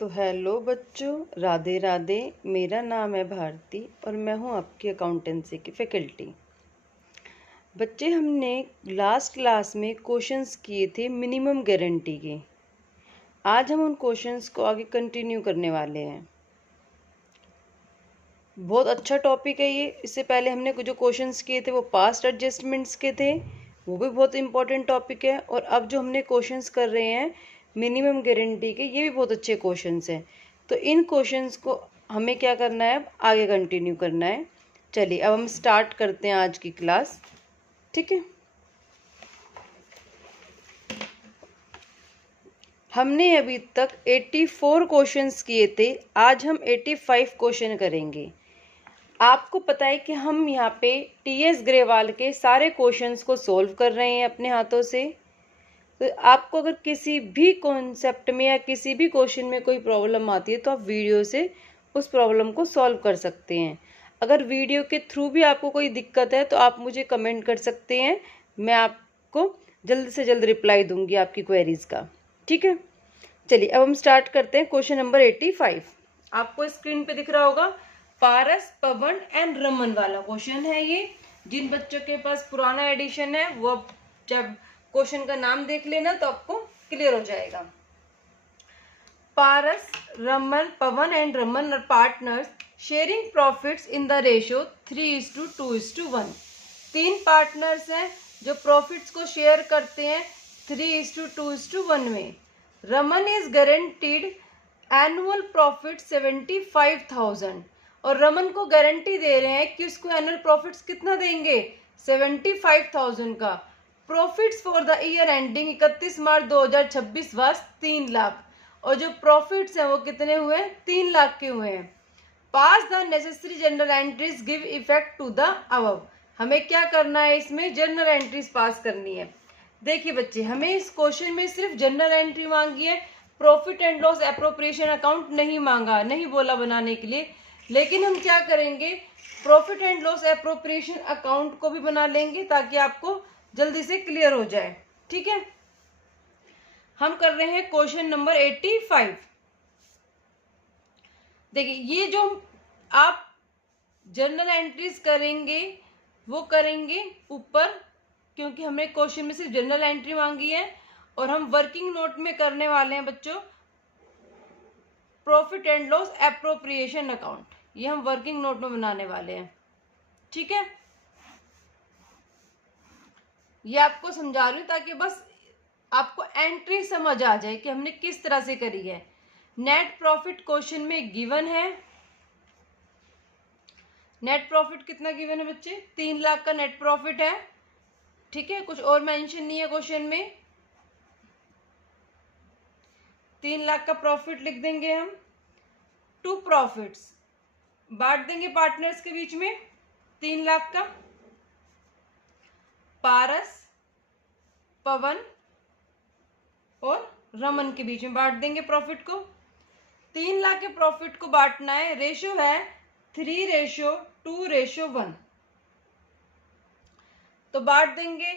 तो हेलो बच्चों, राधे राधे। मेरा नाम है भारती और मैं हूँ आपकी अकाउंटेंसी की फैकल्टी। बच्चे, हमने लास्ट क्लास में क्वेश्चंस किए थे मिनिमम गारंटी के। आज हम उन क्वेश्चंस को आगे कंटिन्यू करने वाले हैं। बहुत अच्छा टॉपिक है ये। इससे पहले हमने जो क्वेश्चंस किए थे वो पास्ट एडजस्टमेंट्स के थे, वो भी बहुत इंपॉर्टेंट टॉपिक है। और अब जो हमने क्वेश्चंस कर रहे हैं मिनिमम गारंटी के, ये भी बहुत अच्छे क्वेश्चंस हैं। तो इन क्वेश्चंस को हमें क्या करना है, अब आगे कंटिन्यू करना है। चलिए अब हम स्टार्ट करते हैं आज की क्लास। ठीक है, हमने अभी तक 84 क्वेश्चंस किए थे। आज हम 85 क्वेश्चन करेंगे। आपको पता है कि हम यहाँ पे टीएस ग्रेवाल के सारे क्वेश्चंस को सॉल्व कर रहे हैं अपने हाथों से। तो आपको अगर किसी भी कॉन्सेप्ट में या किसी भी क्वेश्चन में कोई प्रॉब्लम आती है तो आप वीडियो से उस प्रॉब्लम को सॉल्व कर सकते हैं। अगर वीडियो के थ्रू भी आपको कोई दिक्कत है तो आप मुझे कमेंट कर सकते हैं, मैं आपको जल्द से जल्द रिप्लाई दूंगी आपकी क्वेरीज का। ठीक है, चलिए अब हम स्टार्ट करते हैं। क्वेश्चन नंबर 85 आपको स्क्रीन पे दिख रहा होगा। पारस, पवन एंड रमन वाला क्वेश्चन है ये। जिन बच्चों के पास पुराना एडिशन है वो अब जब क्वेश्चन का नाम देख लेना तो आपको क्लियर हो जाएगा। Paras, Raman, Pawan and Raman are partners sharing profits in the ratio 3:2:1। तीन पार्टनर्स हैं जो प्रॉफिट्स को शेयर करते हैं 3:2:1 में। Raman is guaranteed annual profit 75,000 और रमन को गारंटी दे रहे हैं कि उसको एनुअल प्रॉफिट्स कितना देंगे, 75,000 का। Profits for the year ending 31 March 2026 was 3 lakh और जो प्रॉफिट्स हैं वो कितने हुए, 3 लाख के हुए हैं। Pass the necessary journal entries give effect to the above. हमें क्या करना है, इसमें जनरल एंट्रीज पास करनी है। देखिए बच्चे, हमें इस क्वेश्चन में सिर्फ जनरल एंट्री मांगी है, profit and loss appropriation account नहीं मांगा, नहीं बोला बनाने के लिए। लेकिन हम क्या करेंगे, profit and loss appropriation account को भी बना लेंगे ताकि आपको जल्दी से क्लियर हो जाए। ठीक है, हम कर रहे हैं क्वेश्चन नंबर 85। देखिए, ये जो आप जर्नल एंट्रीज करेंगे वो करेंगे ऊपर, क्योंकि हमने क्वेश्चन में सिर्फ जर्नल एंट्री मांगी है। और हम वर्किंग नोट में करने वाले हैं बच्चों profit and loss appropriation account, ये हम वर्किंग नोट में बनाने वाले हैं। ठीक है, ये आपको समझा रही हूँ ताकि बस आपको एंट्री समझ आ जाए कि हमने किस तरह से करी है। नेट प्रॉफिट क्वेश्चन में गिवन है। नेट प्रॉफिट कितना गिवन है बच्चे, 3 लाख का नेट प्रॉफिट है। ठीक है, कुछ और मेंशन नहीं है क्वेश्चन में। 3 लाख का प्रॉफिट लिख देंगे हम। 2 प्रॉफिट्स बांट देंगे पार्टनर्स के बीच में, 3 लाख का। पारस, पवन और रमन के बीच में बांट देंगे प्रॉफिट को। 3 लाख के प्रॉफिट को बांटना है, रेशियो है 3:2:1। तो बांट देंगे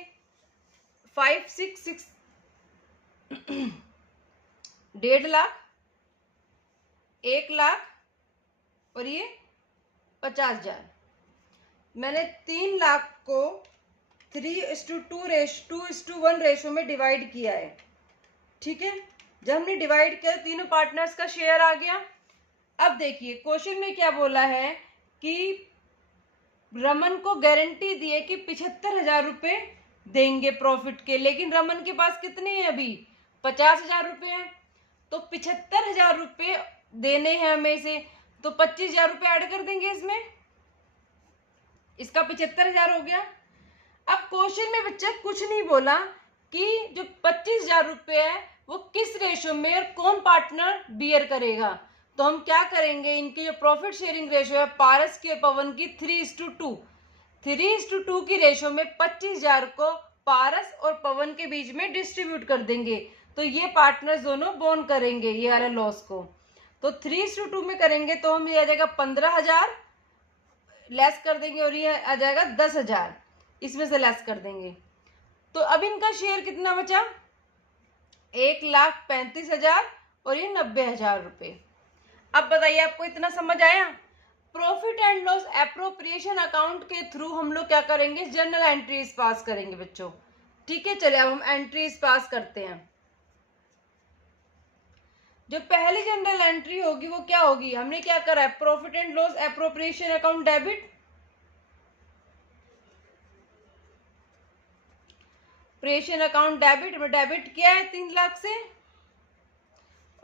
5, 6, 6 1.5 लाख, 1 लाख और ये 50,000। मैंने 3 लाख को 3:2:1 रेशो में डिवाइड किया है। ठीक है, जब हमने डिवाइड किया तीनों पार्टनर्स का शेयर आ गया। अब देखिए क्वेश्चन में क्या बोला है कि रमन को गारंटी दी है कि 75,000 रुपये देंगे प्रॉफिट के, लेकिन रमन के पास कितने हैं अभी, 50,000 रुपये हैं। तो 75,000 रुपये देने हैं हमें से, तो 25,000 रुपये ऐड कर देंगे इसमें, इसका 75,000 हो गया। अब क्वेश्चन में बच्चा कुछ नहीं बोला कि जो 25,000 रुपये है वो किस रेशो में और कौन पार्टनर बियर करेगा। तो हम क्या करेंगे, इनकी जो प्रॉफिट शेयरिंग रेशो है पारस की और पवन की 3:2 की रेशो में 25,000 को पारस और पवन के बीच में डिस्ट्रीब्यूट कर देंगे। तो ये पार्टनर्स दोनों बोन करेंगे ये वाले लॉस को। तो 3:2 में करेंगे तो हम ये आ जाएगा 15,000, लेस कर देंगे और ये आ जाएगा 10,000, इसमें से लेस कर देंगे। तो अब इनका शेयर कितना बचा, 1,35,000 और ये 90,000 रुपये। अब बताइए आपको इतना समझ आया? Profit and loss appropriation account के थ्रू हम लोग क्या करेंगे, जर्नल एंट्रीज पास करेंगे बच्चों। ठीक है, चलिए अब हम एंट्रीज पास करते हैं। जो पहली जनरल एंट्री होगी वो क्या होगी, हमने क्या करा है, profit and loss appropriation account debit, appropriation account debit में डेबिट किया है 3 लाख से,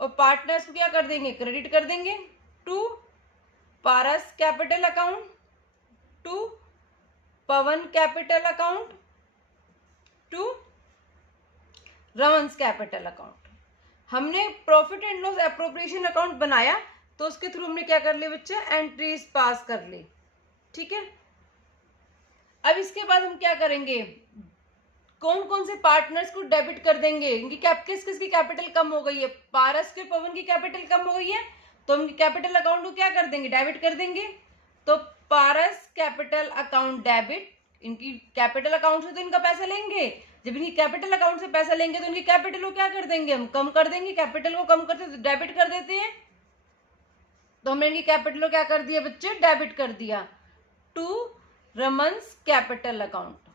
और पार्टनर्स को क्या कर देंगे, क्रेडिट कर देंगे to Paras capital account, to Pawan capital account, to Raman's capital account. हमने profit and loss appropriation account बनाया तो उसके थ्रू हमने क्या कर लिया बच्चे, एंट्रीज पास कर ली। ठीक है, अब इसके बाद हम क्या करेंगे, कौन कौन से पार्टनर्स को डेबिट कर देंगे, इनकी किस किस की कैपिटल कम हो गई है, पारस के पवन की कैपिटल कम हो गई है तो उनकी कैपिटल अकाउंट को क्या कर देंगे, डेबिट कर देंगे। तो पारस कैपिटल अकाउंट डेबिट, इनकी कैपिटल अकाउंट से तो इनका पैसा लेंगे, जब इनकी कैपिटल अकाउंट से पैसा लेंगे तो इनकी कैपिटल को क्या कर देंगे, हम कम कर देंगे, कैपिटल को कम करते तो डेबिट कर देते हैं। तो हमने इनकी कैपिटल को क्या कर दिया बच्चे, डेबिट कर दिया टू रमन्स कैपिटल अकाउंट।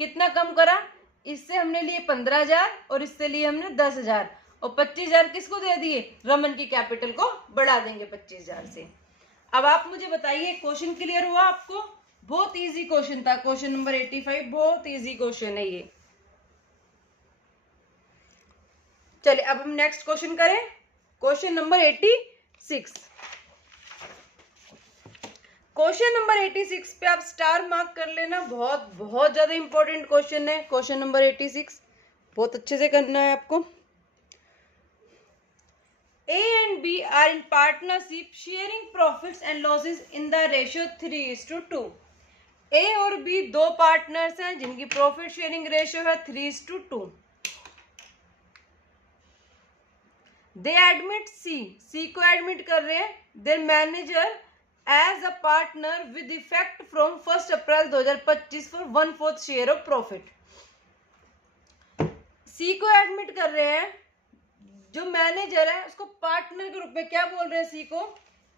कितना कम करा, इससे हमने लिए 15,000 और इससे लिए हमने 10,000, और 25,000 किसको दे दिए, रमन की कैपिटल को बढ़ा देंगे 25,000 से। अब आप मुझे बताइए, क्वेश्चन क्लियर हुआ आपको? बहुत इजी क्वेश्चन था, क्वेश्चन नंबर 85 बहुत इजी क्वेश्चन है ये। चलिए अब हम नेक्स्ट क्वेश्चन करें, क्वेश्चन नंबर 86। क्वेश्चन नंबर 86 पे आप स्टार मार्क कर लेना, बहुत बहुत ज्यादा इंपॉर्टेंट क्वेश्चन है क्वेश्चन नंबर 86, बहुत अच्छे से करना है आपको। A and B are in partnership sharing profits and losses in the ratio 3:2। A और B दो पार्टनर्स हैं जिनकी प्रॉफिट शेयरिंग रेशियो है 3:2। दे एडमिट सी को एडमिट कर रहे हैं their manager as a partner with effect from 1 April 2025 for 1/4 share of profit. C को एडमिट कर रहे हैं, जो मैनेजर है उसको पार्टनर के रूप में क्या बोल रहे हैं, सी को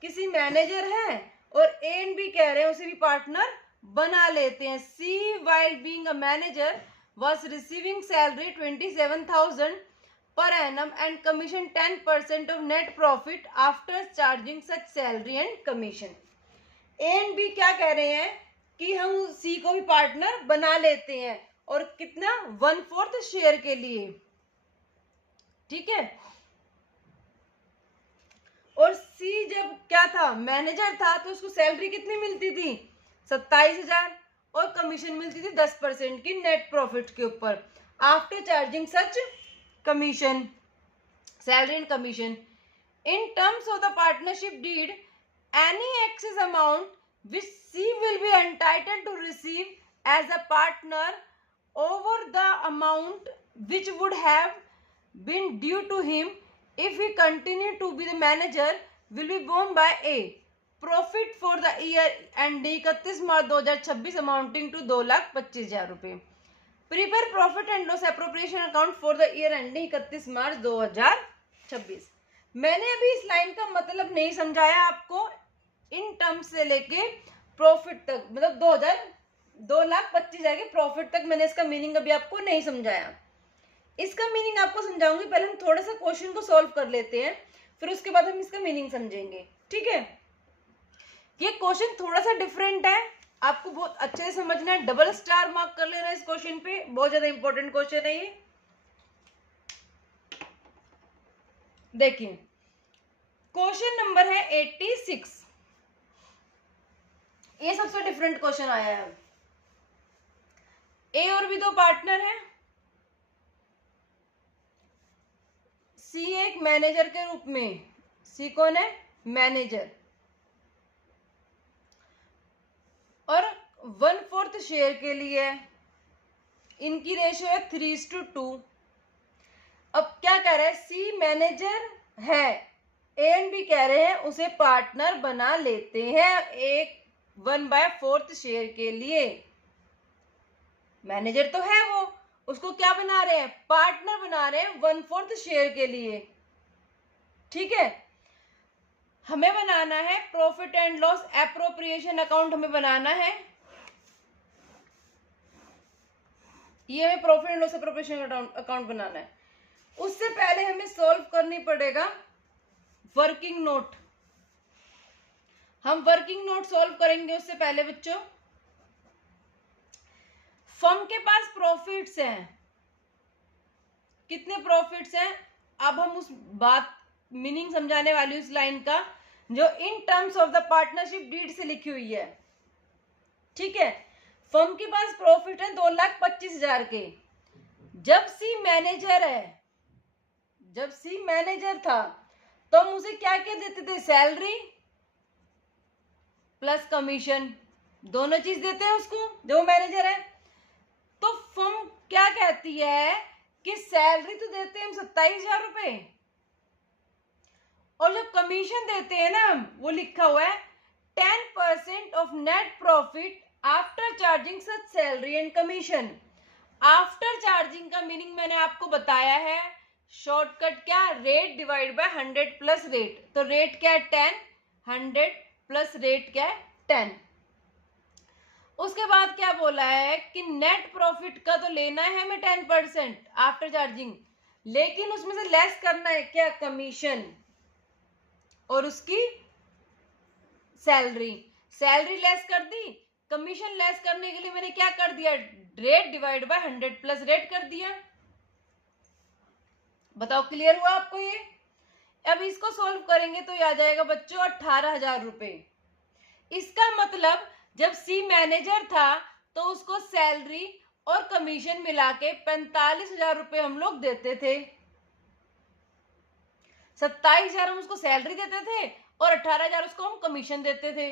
किसी मैनेजर है, और ए एंड बी कह रहे हैं उसे भी पार्टनर बना लेते हैं। C while being a manager was receiving salary 27,000 per annum and commission 10% of net profit after charging such salary and commission। A and B क्या कह रहे हैं कि हम सी को भी पार्टनर बना लेते हैं, और कितना, 1/4 शेयर के लिए। ठीक है, और सी जब क्या था, मैनेजर था, तो उसको सैलरी कितनी मिलती थी, 27,000, और कमीशन मिलती थी 10% की नेट प्रॉफिट के ऊपर after charging such commission, salary and commission। In terms of the partnership deed, any excess amount which C will be entitled to receive as a partner over the amount which would have been due to him if he continued to be the manager will be borne by A। Profit for the year ending 31 March 2026 amounting to 2,25,000 रुपये। Prepare profit and loss appropriation account for the year ending 31 मार्च 2026। मैंने अभी इस line का मतलब नहीं समझाया आपको, in terms से लेके प्रॉफिट तक, मतलब 2,25,000 के प्रॉफिट तक मैंने इसका मीनिंग अभी आपको नहीं समझाया। इसका मीनिंग आपको समझाऊंगी, पहले हम थोड़ा सा क्वेश्चन को सॉल्व कर लेते हैं, फिर उसके बाद हम इसका मीनिंग समझेंगे। ठीक है, ये क्वेश्चन थोड़ा सा डिफरेंट है, आपको बहुत अच्छे से समझना है, डबल स्टार मार्क कर लेना इस क्वेश्चन पे, बहुत ज्यादा इंपॉर्टेंट क्वेश्चन है ये। देखिए क्वेश्चन नंबर है 86, ये सबसे डिफरेंट क्वेश्चन आया है। ए और बी दो पार्टनर हैं, सी एक मैनेजर के रूप में, सी कौन है, मैनेजर, और 1/4 शेयर के लिए इनकी रेशियो है 3:2। अब क्या कह रहा है, सी मैनेजर है, ए एंड बी कह रहे हैं उसे पार्टनर बना लेते हैं एक 1/4 शेयर के लिए। मैनेजर तो है वो, उसको क्या बना रहे हैं, पार्टनर बना रहे हैं 1/4 शेयर के लिए। ठीक है, हमें बनाना है profit and loss appropriation account, हमें बनाना है, ये हमें profit and loss appropriation account बनाना है। उससे पहले हमें सॉल्व करनी पड़ेगा वर्किंग नोट। हम वर्किंग नोट सॉल्व करेंगे उससे पहले बच्चों, फर्म के पास प्रॉफिट्स हैं, कितने प्रॉफिट्स हैं, अब हम उस बात मीनिंग समझाने वाली उस लाइन का जो in terms of the partnership deed से लिखी हुई है। ठीक है, फर्म के पास प्रॉफिट है 2,25,000 के। जब सी मैनेजर है, जब सी मैनेजर था तो हम उसे क्या क्या देते थे, सैलरी प्लस कमीशन, दोनों चीज देते हैं उसको जो मैनेजर है। तो फर्म क्या कहती है कि सैलरी तो देते हैं हम 27,000 रुपए, और जो कमीशन देते हैं ना वो लिखा हुआ है 10% of net profit after charging such salary and commission. After charging का मीनिंग मैंने आपको बताया है, शॉर्टकट क्या, rate divide by 100 plus rate. तो रेट क्या है 10, 100 प्लस रेट क्या है 10। उसके बाद क्या बोला है कि नेट प्रॉफिट का तो लेना है हमें 10% आफ्टर चार्जिंग, लेकिन उसमें से लेस करना है क्या, कमीशन और उसकी सैलरी। सैलरी लेस कर दी, कमीशन लेस करने के लिए मैंने क्या कर दिया, rate divide by 100 plus rate कर दिया। बताओ क्लियर हुआ आपको ये। अब इसको सोल्व करेंगे तो आ जाएगा बच्चों 18,000 रुपए। इसका मतलब जब सी मैनेजर था तो उसको सैलरी और कमीशन मिला के 45,000 रुपए हम लोग देते थे। 27,000 हम उसको सैलरी देते थे और 18,000 उसको हम कमीशन देते थे।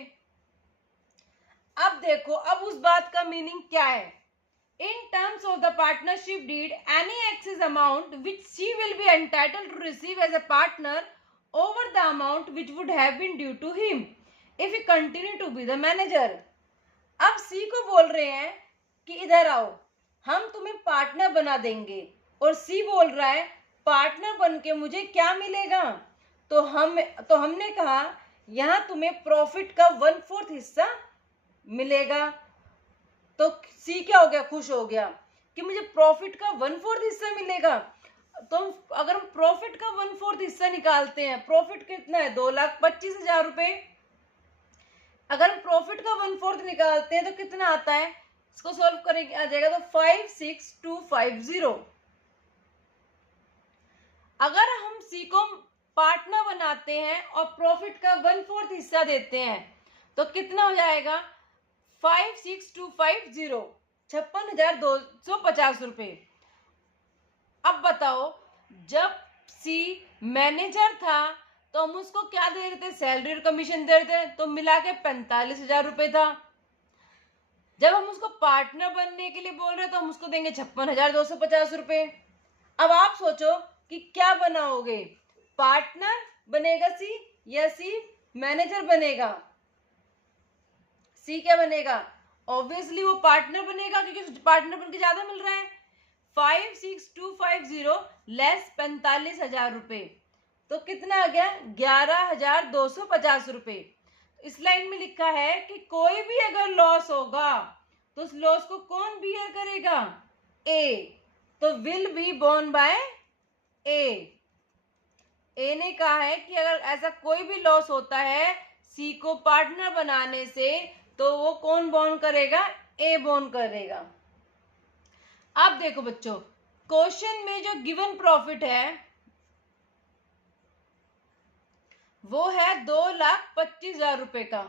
अब देखो, अब उस बात का मीनिंग क्या है, in terms of the partnership deed any excess amount which she will be entitled to receive as a partner over the amount which would have been due to him if he continue to be the manager. अब C को बोल रहे हैं कि इधर आओ, हम तुम्हें पार्टनर बना देंगे, और सी बोल रहा है पार्टनर बन के मुझे क्या मिलेगा। तो हमने कहा यहाँ तुम्हें प्रॉफिट का 1/4 हिस्सा मिलेगा। तो सी क्या हो गया, खुश हो गया कि मुझे प्रॉफिट का 1/4 हिस्सा मिलेगा। तो अगर हम प्रॉफिट का 1/4 हिस्सा निकालते हैं, प्रॉफिट कितना है 2,25,000 रुपए, अगर हम प्रॉफिट का 1/4 निकालते हैं तो कितना आता है, इसको सॉल्व करेंगे आ जाएगा तो 56250। अगर हम सी को पार्टनर बनाते हैं और प्रॉफिट का 1/4 हिस्सा देते हैं तो कितना हो जाएगा 56250, 56,250 रुपए। अब बताओ, जब सी मैनेजर था तो हम उसको क्या दे रहे थे, सैलरी और कमीशन दे रहे थे, तो मिला के 45,000 रुपए था। जब हम उसको पार्टनर बनने के लिए बोल रहे तो हम उसको देंगे 56,250 रुपए। अब आप सोचो कि क्या बनाओगे, पार्टनर बनेगा सी या सी मैनेजर बनेगा। सी क्या बनेगा, ऑब्वियसली वो पार्टनर बनेगा क्योंकि पार्टनर बन के ज्यादा मिल रहा है। 56250 लेस 45,000 रुपए, तो कितना आ गया 11,250 रुपए। इस लाइन में लिखा है कि कोई भी अगर लॉस होगा तो उस लॉस को कौन बियर करेगा, ए। तो विल बी बोर्न बाय ए ने कहा है कि अगर ऐसा कोई भी लॉस होता है सी को पार्टनर बनाने से तो वो कौन बोर्न करेगा, ए बोर्न करेगा। अब देखो बच्चों, क्वेश्चन में जो गिवन प्रॉफिट है वो है 2,25,000 रुपए का,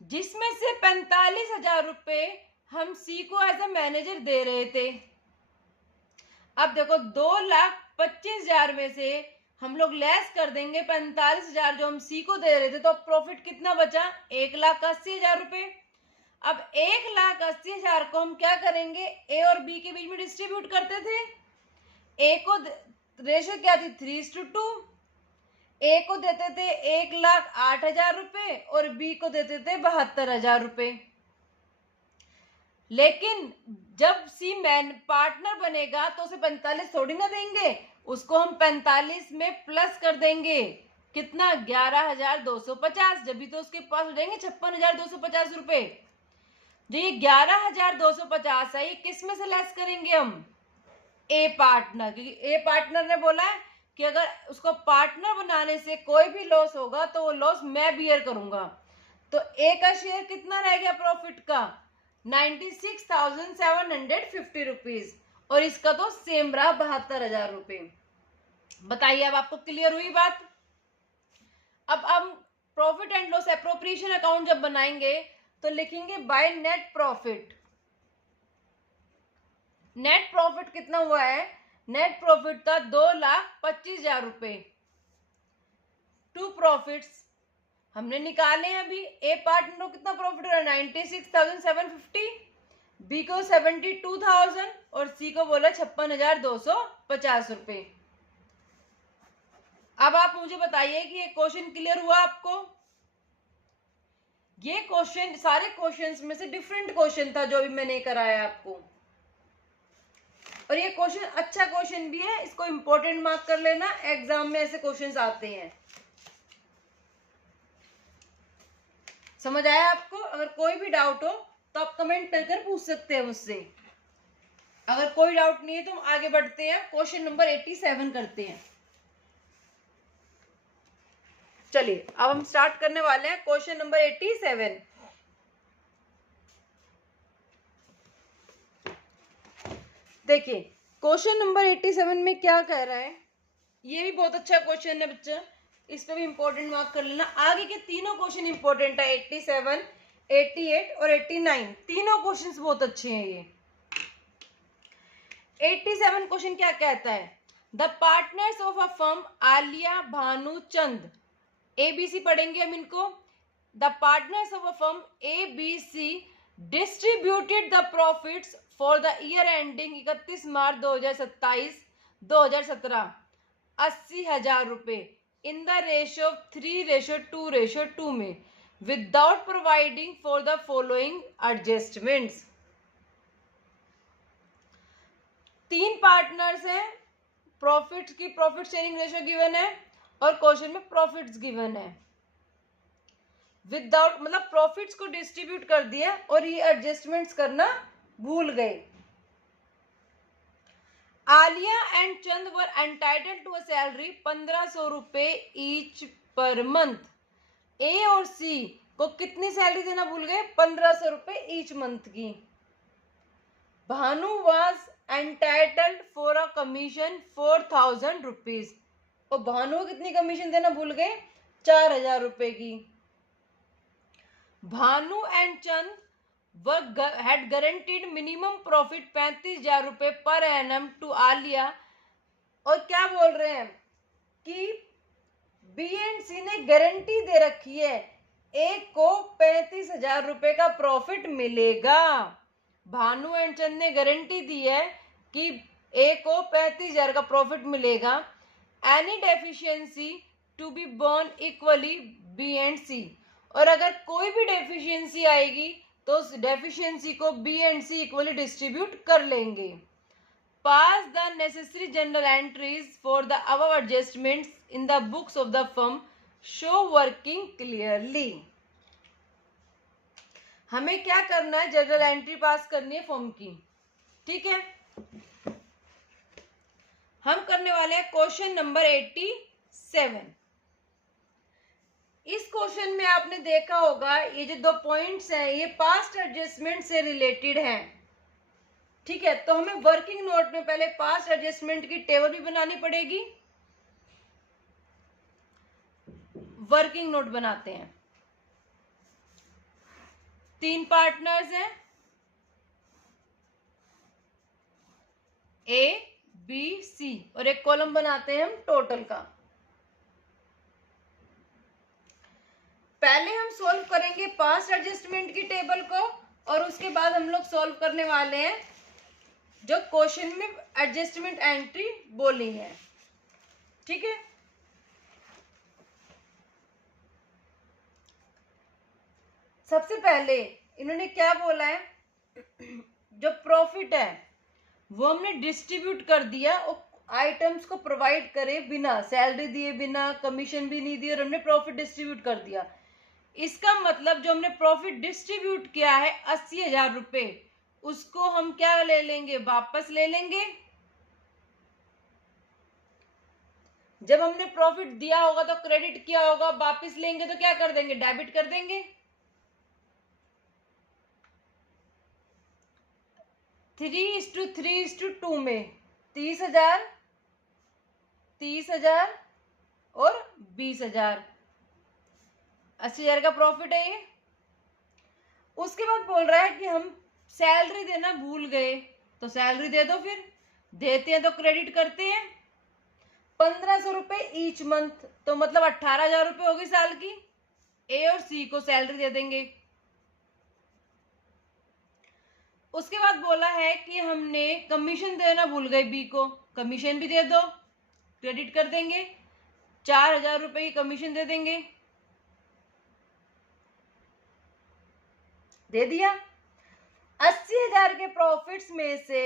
जिसमें से 45,000 रुपए हम सी को एज अ मैनेजर दे रहे थे। अब देखो 2,25,000 में से हम लोग लेस कर देंगे 45,000 जो हम सी को दे रहे थे, तो प्रॉफिट कितना बचा 1,80,000 रुपए। अब 1,80,000 को हम क्या करेंगे, ए और बी के बीच में डिस्ट्रीब्यूट करते थे। ए को रेशो क्या थी 3:2, ए को देते थे 1,08,000 रुपए और बी को देते थे 72,000 रुपए। लेकिन जब सी मैन पार्टनर बनेगा तो उसे 45 थोड़ी ना देंगे, उसको हम 45 में प्लस कर देंगे, कितना 11,250, जब भी तो उसके पास हो जाएंगे 56,250 रुपए। जो ये 11,250 है ये किस में से लेस करेंगे हम, ए पार्टनर, क्योंकि ए पार्टनर ने बोला है कि अगर उसको पार्टनर बनाने से कोई भी लॉस होगा तो वो लॉस मैं बियर करूंगा। तो ए का शेयर कितना रह गया प्रॉफिट का, 96,750 रुपीज, और इसका तो सेम रहा 72,000 रुपए। बताइए अब आपको क्लियर हुई बात। अब हम profit and loss appropriation account जब बनाएंगे तो लिखेंगे by net profit. Net profit कितना हुआ है, नेट प्रॉफिट था 2,25,000 रुपए। टू प्रॉफिट्स हमने निकाले हैं अभी, ए पार्टनर को कितना प्रॉफिट हो रहा है 96,750, बी को 72,000 और सी को बोला 56,250 रुपए। अब आप मुझे बताइए कि ये क्वेश्चन क्लियर हुआ आपको। ये क्वेश्चन सारे क्वेश्चंस में से डिफरेंट क्वेश्चन था जो अभी मैंने कराया आपको, और ये क्वेश्चन अच्छा क्वेश्चन भी है, इसको इंपॉर्टेंट मार्क कर लेना, एग्जाम में ऐसे क्वेश्चंस आते हैं। समझ आया आपको। अगर कोई भी डाउट हो तो आप कमेंट कर पूछ सकते हैं मुझसे। अगर कोई डाउट नहीं है तो हम आगे बढ़ते हैं, क्वेश्चन नंबर 87 करते हैं। चलिए अब हम स्टार्ट करने वाले हैं क्वेश्चन नंबर 87। देखिए क्वेश्चन नंबर 87 में क्या कह रहा है, ये भी बहुत अच्छा क्वेश्चन है बच्चा, इस पे भी इंपॉर्टेंट मार्क कर लेना। आगे के तीनों क्वेश्चन इंपॉर्टेंट है, 87, 88 और 89, तीनों क्वेश्चंस बहुत अच्छे हैं ये। 87 क्वेश्चन क्या कहता है, the partners of a firm Alia, Bhanu, Chand, ABC पढ़ेंगे हम इनको। The partners of a firm ABC distributed the profits for the year ending 31 मार्च 2017 80,000 रुपए इन द रेशियो 3:2:2 में, without providing for the following adjustments. तीन पार्टनर्स हैं, प्रॉफिट की प्रॉफिट शेयरिंग रेशियो गिवन है और क्वेश्चन में प्रॉफिट्स गिवन है। विदाउट मतलब प्रॉफिट्स को डिस्ट्रीब्यूट कर दिया और ये एडजस्टमेंट्स करना भूल गए। Aliya and Chand were entitled to a salary 1,500 रुपए ईच पर मंथ। ए और सी को कितनी सैलरी देना भूल गए, 1,500 रुपए ईच मंथ की। Bhanu was entitled for a commission 4,000 rupees, और भानु को कितनी कमीशन देना भूल गए, 4,000 रुपए की। Bhanu and Chand had guaranteed minimum profit 35,000 रुपए पर एनम टू आलिया, और क्या बोल रहे हैं कि बी एंड सी ने गारंटी दे रखी है एक को 35,000 रुपए का प्रॉफिट मिलेगा। भानु एंड चंद ने गारंटी दी है कि ए को 35,000 का प्रॉफिट मिलेगा। Any deficiency to be borne equally B and C, और अगर कोई भी डेफिशिएंसी आएगी तो उस डेफिशिएंसी को B and C equally distribute कर लेंगे। Pass the necessary journal entries for the above adjustments in the books of the firm show working clearly. हमें क्या करना है, जनरल एंट्री पास करनी है फर्म की, ठीक है। हम करने वाले हैं क्वेश्चन नंबर 87। इस क्वेश्चन में आपने देखा होगा ये जो 2 पॉइंट्स हैं ये पास्ट एडजस्टमेंट से रिलेटेड हैं, ठीक है। तो हमें वर्किंग नोट में पहले पास्ट एडजस्टमेंट की टेबल भी बनानी पड़ेगी। वर्किंग नोट बनाते हैं। 3 पार्टनर्स हैं, ए बी सी, और एक कॉलम बनाते हैं हम टोटल का। पहले हम सॉल्व करेंगे पास्ट एडजस्टमेंट की टेबल को, और उसके बाद हम लोग सॉल्व करने वाले हैं जो क्वेश्चन में एडजस्टमेंट एंट्री बोली है, ठीक है। सबसे पहले इन्होंने क्या बोला है, जो प्रॉफिट है वो हमने डिस्ट्रीब्यूट कर दिया, आइटम्स को प्रोवाइड करे बिना, सैलरी दिए बिना, कमीशन भी नहीं दिए और हमने प्रॉफिट डिस्ट्रीब्यूट कर दिया। इसका मतलब जो हमने प्रॉफिट डिस्ट्रीब्यूट किया है 80,000 रुपए, उसको हम क्या ले लेंगे, वापस ले लेंगे। जब हमने प्रॉफिट दिया होगा तो क्रेडिट किया होगा, वापस लेंगे तो क्या कर देंगे, डेबिट कर देंगे। 3:3:2 में 30,000, 30,000 और 20,000, 80,000 का प्रॉफिट है ये। उसके बाद बोल रहा है कि हम सैलरी देना भूल गए, तो सैलरी दे दो, फिर देते हैं तो क्रेडिट करते हैं। 1,500 रुपए ईच मंथ, तो मतलब 18,000 रुपए होगी साल की। ए और सी को सैलरी दे देंगे। उसके बाद बोला है कि हमने कमीशन देना भूल गए बी को, कमीशन भी दे दो, क्रेडिट कर देंगे। 4,000 रुपए की कमीशन दे देंगे, दे दिया। 80,000 के प्रॉफिट्स में से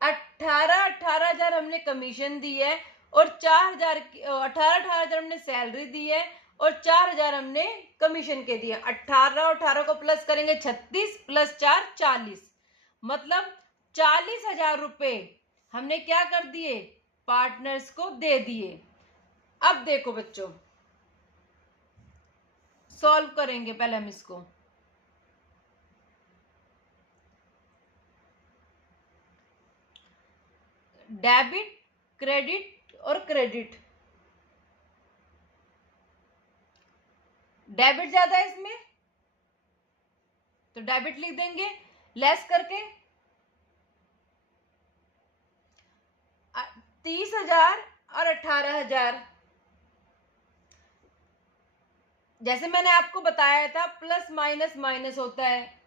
18,000 हमने कमीशन दी है और 18,000 हमने सैलरी दी है और 4,000 हमने कमीशन के दिए। 18 और 18 को प्लस करेंगे 36 प्लस 4 40, मतलब 40,000 रुपए हमने क्या कर दिए, पार्टनर्स को दे दिए। अब देखो बच्चों, सॉल्व करेंगे पहले हम इसको। डेबिट, क्रेडिट और क्रेडिट। डेबिट ज्यादा है इसमें तो डेबिट लिख देंगे, लेस करके 30,000 और 18,000। जैसे मैंने आपको बताया था प्लस माइनस माइनस होता है,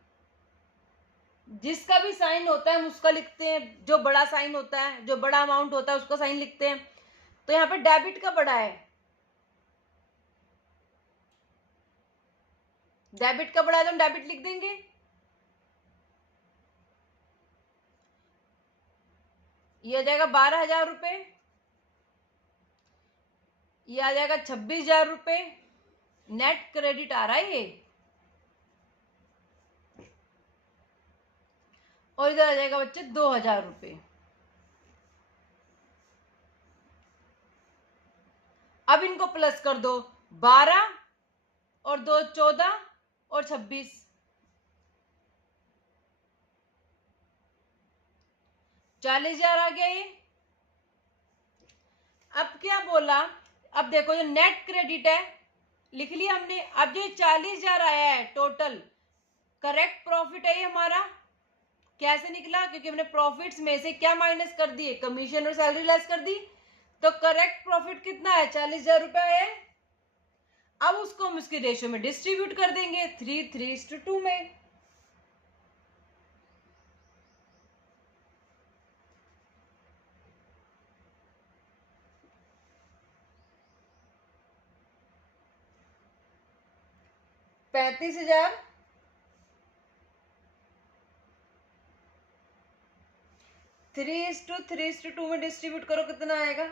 जिसका भी साइन होता है हम उसका लिखते हैं, जो बड़ा साइन होता है, जो बड़ा अमाउंट होता है उसका साइन लिखते हैं। तो यहाँ पे डेबिट का बड़ा है, डेबिट का बड़ा है तो हम डेबिट लिख देंगे। ये आ जाएगा 12,000 रुपए, ये आ जाएगा 26,000 रुपए। नेट क्रेडिट आ रहा है ये, और इधर आ जाएगा बच्चे 2,000 रुपए। अब इनको प्लस कर दो, 12 और 2 14 और 26, 40,000 आ गया ये। अब क्या बोला, अब देखो जो नेट क्रेडिट है लिख लिया हमने। अब जो 40,000 आया है टोटल, करेक्ट प्रॉफिट है ये हमारा। कैसे निकला, क्योंकि हमने प्रॉफिट्स में से क्या माइनस कर दिए, कमीशन और सैलरी लेस कर दी। तो करेक्ट प्रॉफिट कितना है, 40,000 रुपए है। अब उसको हम इसके रेशियो में डिस्ट्रीब्यूट कर देंगे 3:3:2 में। $35,000 3:3:2 में डिस्ट्रीब्यूट करो, कितना आएगा,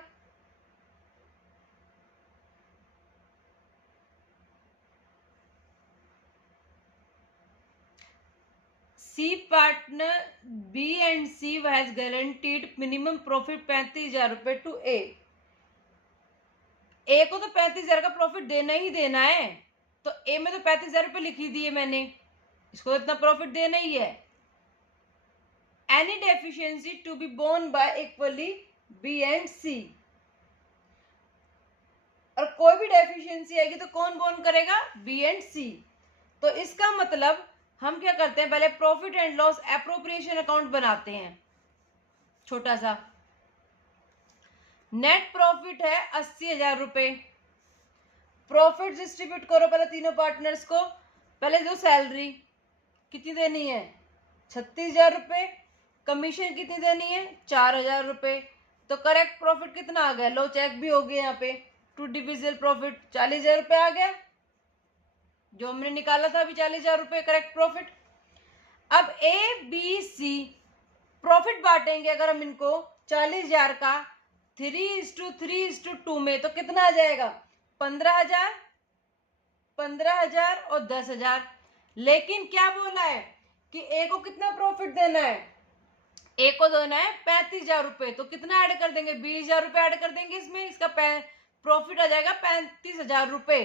C partner B and C has guaranteed minimum profit 35,000 रुपए टू ए। ए को तो 35,000 का प्रॉफिट देना ही देना है, तो ए में तो 35,000 रुपए लिख ही दिए मैंने, इसको इतना प्रॉफिट देना ही है। Any deficiency to be borne by equally B and C, और कोई भी डेफिशिएंसी आएगी तो कौन बोर्न करेगा, बी एंड सी। तो इसका मतलब हम क्या करते हैं, पहले profit and loss appropriation account बनाते हैं छोटा सा। नेट प्रॉफिट है 80,000 रुपए। प्रॉफिट डिस्ट्रीब्यूट करो पहले तीनों पार्टनर्स को। पहले दो सैलरी कितनी देनी है, 36,000 रुपए। कमीशन कितनी देनी है, 4,000 रुपए। तो करेक्ट प्रॉफिट कितना आ गया, लो चेक भी हो गया यहाँ पे, टू डिविजिबल प्रॉफिट 40,000 रुपए आ गया, जो हमने निकाला था अभी 40,000 रुपए करेक्ट प्रॉफिट। अब ए बी सी प्रॉफिट बांटेंगे, अगर हम इनको 40,000 का 3:3:2 में, तो कितना आ जाएगा 15,000, 15,000 और 10,000। लेकिन क्या बोला है कि ए को कितना प्रॉफिट देना है, ए को देना है 35,000 रुपए। तो कितना ऐड कर देंगे, 20,000 रुपए ऐड कर देंगे इसमें, इसका प्रॉफिट आ जाएगा 35,000 रुपए।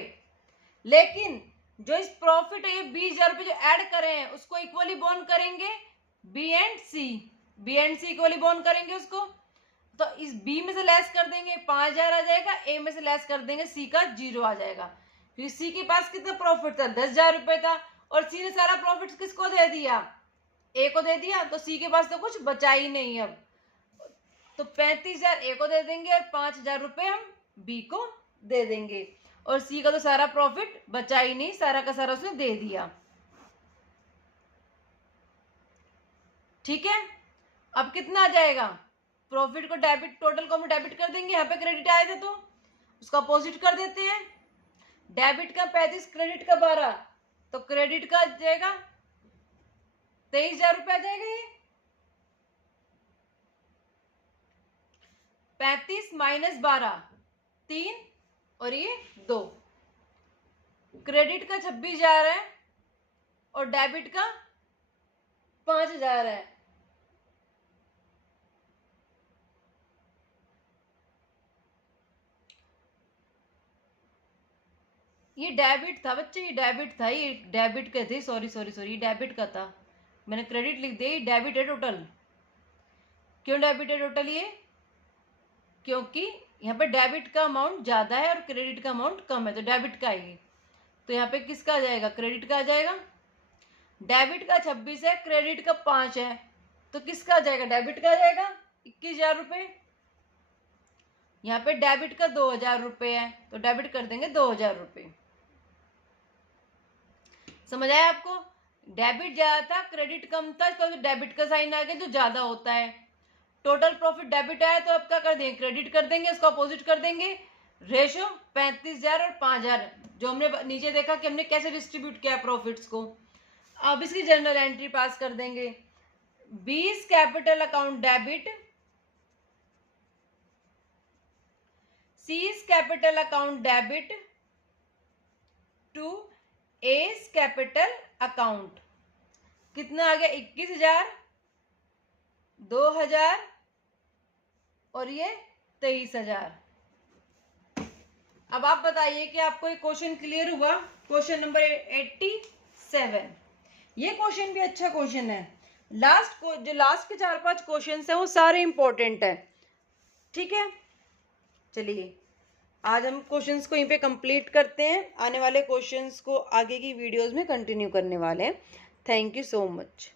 लेकिन जो इस प्रॉफिट है ये 20,000 रुपए जो ऐड करे हैं उसको इक्वली बॉन्ड करेंगे B and C, B and C equally bond करेंगे उसको। तो इस बी में से लेस कर देंगे 5,000 आ जाएगा, ए में से लेस कर देंगे सी का 0 आ जाएगा, क्योंकि सी के पास कितना प्रॉफिट था 10,000 रुपए था, और सी ने सारा प्रॉफिट किसको दे दिया, ए को दे दिया, तो सी के पास तो कुछ बचा ही नहीं। अब तो 35,000 ए को दे देंगे और 5,000 रुपए हम बी को दे देंगे, और सी का तो सारा प्रॉफिट बचा ही नहीं, सारा का सारा उसने दे दिया। ठीक है, अब कितना आ जाएगा, प्रॉफिट को डेबिट, टोटल को हम डेबिट कर देंगे, यहाँ पे क्रेडिट आए थे तो उसका अपोजिट कर देते हैं। डेबिट का 35, क्रेडिट का 12, तो क्रेडिट का आ जाएगा 23,000 रुपए आ जाएगा। ये 35 माइनस 12 3 और ये 2, क्रेडिट का 26,000 है और डेबिट का 5,000 है। ये डेबिट था बच्चे, ये डेबिट था, ये डेबिट का थे, सॉरी सॉरी सॉरी, ये डेबिट का था, मैंने क्रेडिट लिख दिया, ये डेबिट है टोटल। क्यों डेबिट है टोटल ये, क्योंकि यहाँ पे डेबिट का अमाउंट ज्यादा है और क्रेडिट का अमाउंट कम है, तो डेबिट का आएगी। तो यहाँ पे किसका आ जाएगा, क्रेडिट का आ जाएगा। डेबिट का 26 है, क्रेडिट का 5 है, तो किसका आ जाएगा, डेबिट का आ जाएगा 21,000 रुपए। यहाँ पे डेबिट का 2,000 रुपए है, तो डेबिट कर देंगे 2,000 रुपए। समझ आया आपको, डेबिट ज्यादा था क्रेडिट कम था, तो डेबिट का साइन आ गया जो ज्यादा होता है। टोटल प्रॉफिट डेबिट आया तो अब क्या कर देंगे, क्रेडिट कर देंगे, इसको अपोजिट कर देंगे। रेशो 35,000 और 5,000, जो हमने नीचे देखा कि हमने कैसे डिस्ट्रीब्यूट किया प्रॉफिट्स को। अब इसकी जनरल एंट्री पास कर देंगे, B's capital account debit, C's capital account debit to S capital account. कितना आ गया, 21,000, 2,000 और ये 23,000। अब आप बताइए कि आपको ये क्वेश्चन क्लियर हुआ। क्वेश्चन नंबर 87, ये क्वेश्चन भी अच्छा क्वेश्चन है। जो लास्ट के 4-5 क्वेश्चन है वो सारे इंपॉर्टेंट है। ठीक है, चलिए आज हम क्वेश्चंस को यहीं पे कंप्लीट करते हैं, आने वाले क्वेश्चंस को आगे की वीडियोस में कंटिन्यू करने वाले हैं। Thank you so much.